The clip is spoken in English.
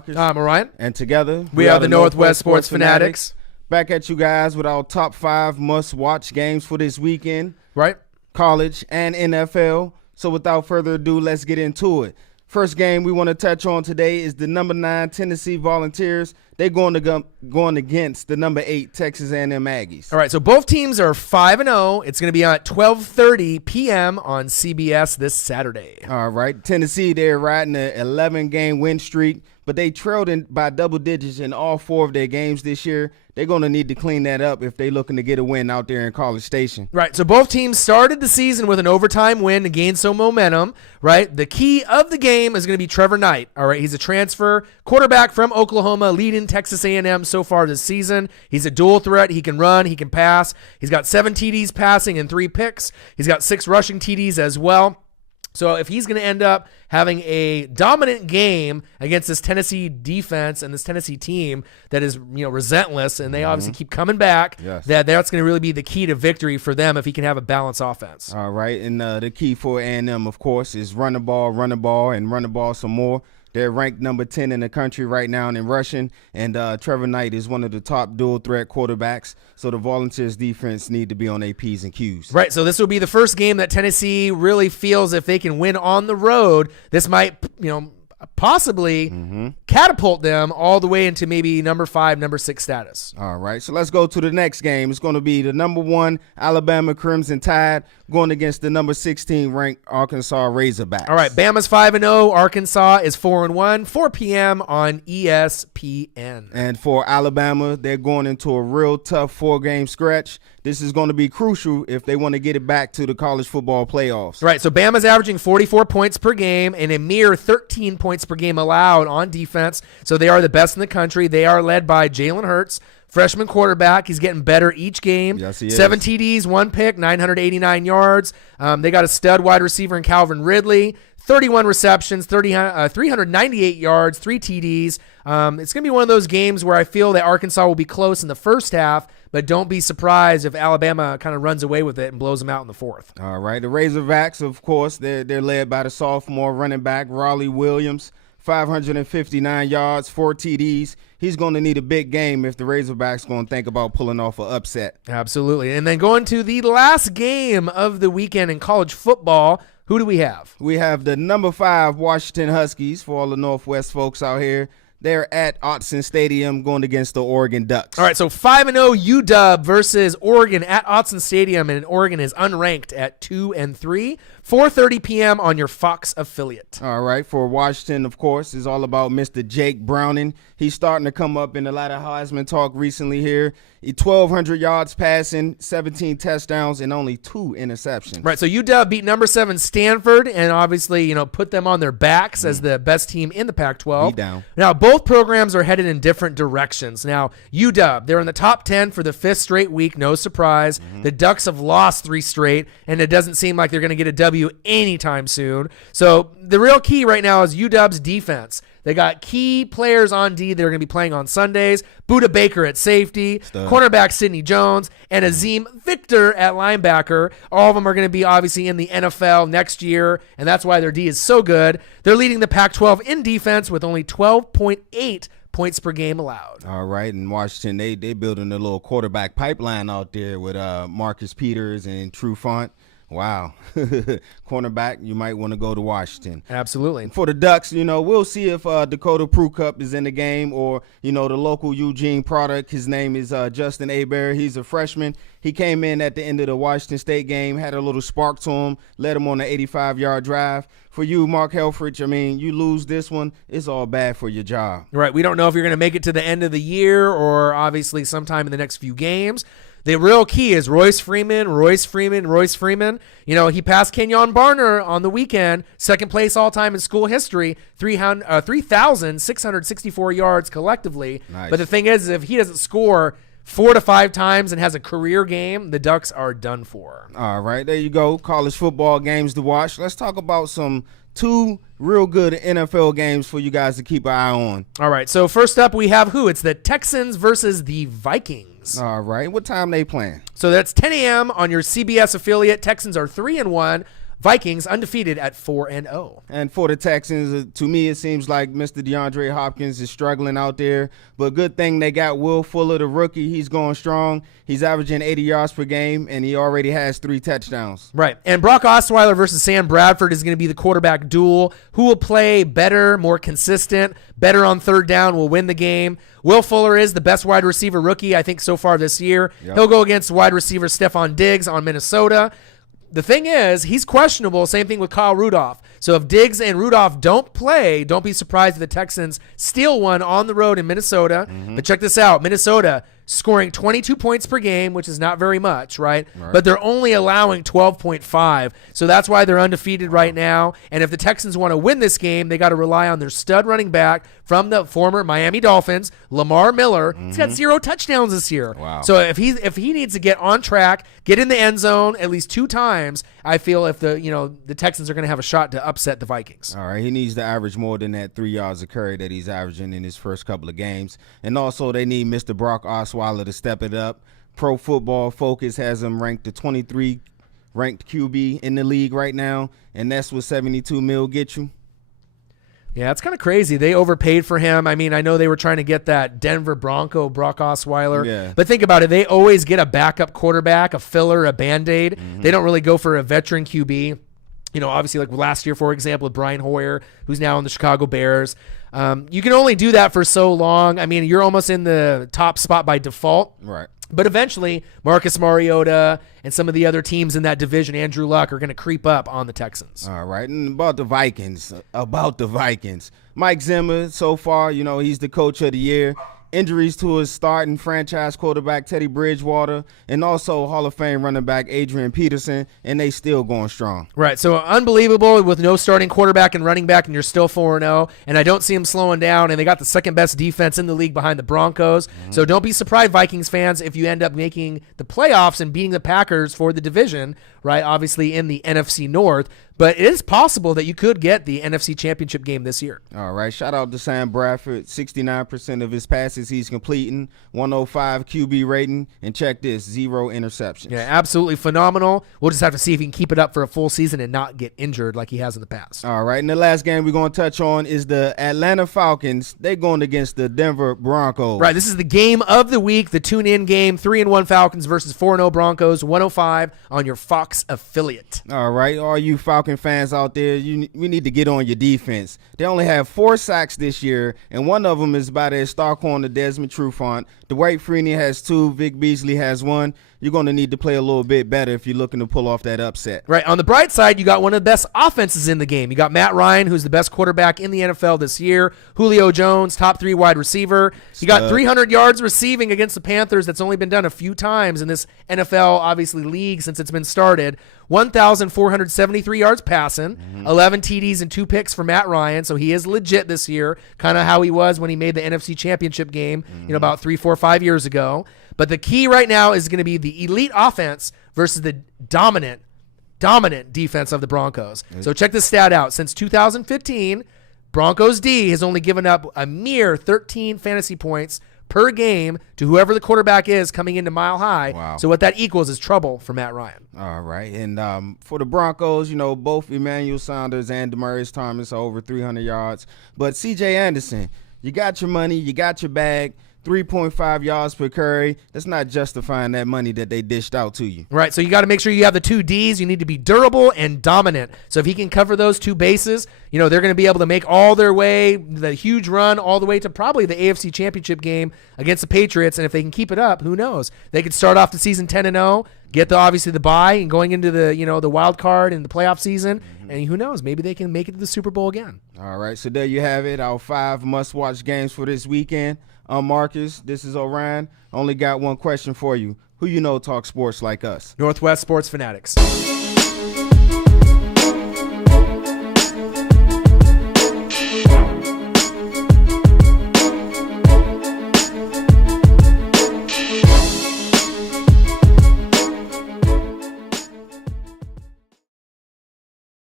Marcus. I'm Orion. And together, we are the Northwest Sports Fanatics. Back at you guys with our top 5 must-watch games for this weekend. Right. College and NFL. So without further ado, let's get into it. First game we want to touch on today is the number 9 Tennessee Volunteers. They're going against the number 8 Texas A&M Aggies. All right, so both teams are 5-0. It's going to be at 12:30 p.m. on CBS this Saturday. All right, Tennessee, they're riding an 11-game win streak, but they trailed by double digits in all 4 of their games this year. They're going to need to clean that up if they're looking to get a win out there in College Station. Right, so both teams started the season with an overtime win to gain some momentum, right? The key of the game is going to be Trevor Knight, all right? He's a transfer quarterback from Oklahoma, leading Texas A&M so far this season. He's a dual threat. He can run, he can pass. He's got 7 TDs passing and 3 picks. He's got 6 rushing TDs as well. So if he's going to end up having a dominant game against this Tennessee defense and this Tennessee team that is, relentless, and they obviously keep coming back, yes, that's going to really be the key to victory for them if he can have a balanced offense. All right, and the key for A&M, of course, is run the ball, and run the ball some more. They're ranked number 10 in the country right now in rushing, and Trevor Knight is one of the top dual-threat quarterbacks, so the Volunteers defense need to be on their P's and Q's. Right, so this will be the first game that Tennessee really feels if they can win on the road, this might, possibly catapult them all the way into maybe number 5, number 6 status. All right, so let's go to the next game. It's going to be the number 1 Alabama Crimson Tide going against the number 16 ranked Arkansas Razorbacks. All right, Bama's 5-0. Arkansas is 4-1. 4 p.m. on ESPN. And for Alabama, they're going into a real tough 4-game stretch. This is going to be crucial if they want to get it back to the college football playoffs. Right, so Bama's averaging 44 points per game and a mere 13 points per game allowed on defense. So they are the best in the country. They are led by Jalen Hurts, freshman quarterback. He's getting better each game. Yes, he is. 7 TDs, 1 pick, 989 yards. They got a stud wide receiver in Calvin Ridley. 31 receptions, 398 yards, 3 TDs. It's going to be one of those games where I feel that Arkansas will be close in the first half, but don't be surprised if Alabama kind of runs away with it and blows them out in the fourth. All right, the Razorbacks, of course, they're led by the sophomore running back, Raleigh Williams, 559 yards, 4 TDs. He's going to need a big game if the Razorbacks going to think about pulling off an upset. Absolutely. And then going to the last game of the weekend in college football, who do we have? We have the number 5 Washington Huskies for all the Northwest folks out here. They're at Autzen Stadium going against the Oregon Ducks. All right, so 5-0 UW versus Oregon at Autzen Stadium, and Oregon is unranked at 2-3. 4:30 p.m. on your Fox affiliate. All right, for Washington, of course, is all about Mr. Jake Browning. He's starting to come up in a lot of Heisman talk recently here. 1,200 yards passing, 17 touchdowns, and only 2 interceptions. Right, so UW beat number 7 Stanford and obviously, put them on their backs as the best team in the Pac-12. Beat down. Now, both programs are headed in different directions. Now, UW, they're in the top 10 for the 5th straight week, no surprise. The Ducks have lost 3 straight, and it doesn't seem like they're going to get a W anytime soon. So the real key right now is UW's defense. They got key players on D that are going to be playing on Sundays. Buda Baker at safety, cornerback Sidney Jones, and Azim Victor at linebacker. All of them are going to be obviously in the NFL next year, and that's why their D is so good. They're leading the Pac-12 in defense with only 12.8 points per game allowed. All right, and Washington, they building a little quarterback pipeline out there with Marcus Peters and Trufant. Wow. Cornerback, you might want to go to Washington. Absolutely. For the Ducks, we'll see if Dakota Prukup is in the game or, the local Eugene product. His name is Justin Hebert. He's a freshman. He came in at the end of the Washington State game, had a little spark to him, led him on an 85-yard drive. For you, Mark Helfrich, you lose this one, it's all bad for your job. Right. We don't know if you're going to make it to the end of the year or obviously sometime in the next few games. The real key is Royce Freeman. He passed Kenyon Barner on the weekend, second place all-time in school history, 3,664 yards collectively. Nice. But the thing is, if he doesn't score 4 to 5 times and has a career game, the Ducks are done for. All right, there you go. College football games to watch. Let's talk about some 2 real good NFL games for you guys to keep an eye on. All right, so first up we have who? It's the Texans versus the Vikings. All right, what time they playing? So that's 10 a.m. on your CBS affiliate. Texans are 3-1. Vikings undefeated at 4-0. And for the Texans, to me, it seems like Mr. DeAndre Hopkins is struggling out there. But good thing they got Will Fuller, the rookie. He's going strong. He's averaging 80 yards per game, and he already has 3 touchdowns. Right. And Brock Osweiler versus Sam Bradford is going to be the quarterback duel. Who will play better, more consistent, better on third down, will win the game. Will Fuller is the best wide receiver rookie, I think, so far this year. Yep. He'll go against wide receiver Stephon Diggs on Minnesota. The thing is, he's questionable. Same thing with Kyle Rudolph. So if Diggs and Rudolph don't play, don't be surprised if the Texans steal one on the road in Minnesota. But check this out. Minnesota scoring 22 points per game, which is not very much, right? But they're only allowing 12.5. So that's why they're undefeated right now. And if the Texans want to win this game, they got to rely on their stud running back from the former Miami Dolphins, Lamar Miller. He's got 0 touchdowns this year. Wow. So if he needs to get on track, get in the end zone at least 2 times, I feel if the Texans are going to have a shot to upset the Vikings. All right, he needs to average more than that 3 yards a carry that he's averaging in his first couple of games. And also they need Mr. Brock Osweiler to step it up. Pro Football Focus has him ranked the 23 ranked QB in the league right now, and that's what 72 mil get you. Yeah, it's kind of crazy. They overpaid for him. I mean, I know they were trying to get that Denver Bronco, Brock Osweiler. Yeah. But think about it. They always get a backup quarterback, a filler, a Band-Aid. They don't really go for a veteran QB. Obviously, like last year, for example, with Brian Hoyer, who's now on the Chicago Bears. You can only do that for so long. I mean, you're almost in the top spot by default. Right. But eventually, Marcus Mariota and some of the other teams in that division, Andrew Luck, are going to creep up on the Texans. All right. And about the Vikings. Mike Zimmer, so far, he's the coach of the year. Injuries to his starting franchise quarterback, Teddy Bridgewater, and also Hall of Fame running back Adrian Peterson, and they still going strong. Right, so unbelievable with no starting quarterback and running back, and you're still 4-0, and I don't see them slowing down, and they got the second-best defense in the league behind the Broncos. So don't be surprised, Vikings fans, if you end up making the playoffs and beating the Packers for the division, right, obviously in the NFC North. But it is possible that you could get the NFC Championship game this year. All right. Shout out to Sam Bradford. 69% of his passes he's completing. 105 QB rating. And check this, 0 interceptions. Yeah, absolutely phenomenal. We'll just have to see if he can keep it up for a full season and not get injured like he has in the past. All right. And the last game we're going to touch on is the Atlanta Falcons. They're going against the Denver Broncos. Right. This is the game of the week, the tune-in game. 3-1 Falcons versus 4-0 Broncos. 105 on your Fox affiliate. All right. All you Falcon fans out there, we need to get on your defense. They only have 4 sacks this year, and one of them is by their star corner, Desmond Trufant. Dwight Freeney has 2. Vic Beasley has 1. You're going to need to play a little bit better if you're looking to pull off that upset. Right. On the bright side, you got one of the best offenses in the game. You got Matt Ryan, who's the best quarterback in the NFL this year. Julio Jones, top 3 wide receiver. You got 300 yards receiving against the Panthers. That's only been done a few times in this NFL, obviously, league since it's been started. 1,473 yards passing, 11 TDs and 2 picks for Matt Ryan. So he is legit this year, kind of how he was when he made the NFC Championship game, about 3, 4, 5 years ago. But the key right now is going to be the elite offense versus the dominant defense of the Broncos. So check this stat out. Since 2015, Broncos D has only given up a mere 13 fantasy points per game to whoever the quarterback is coming into Mile High. Wow. So what that equals is trouble for Matt Ryan. All right. And for the Broncos, both Emmanuel Sanders and Demaryius Thomas are over 300 yards. But C.J. Anderson, you got your money, you got your bag. 3.5 yards per carry. That's not justifying that money that they dished out to you. Right, so you got to make sure you have the 2 Ds. You need to be durable and dominant. So if he can cover those 2 bases, they're going to be able to make all their way, the huge run all the way to probably the AFC Championship game against the Patriots. And if they can keep it up, who knows? They could start off the season 10-0, get obviously the bye, and going into the the wild card in the playoff season. And who knows? Maybe they can make it to the Super Bowl again. All right, so there you have it. Our 5 must-watch games for this weekend. I'm Marcus. This is Orion. Only got one question for you. Who talks sports like us? Northwest Sports Fanatics.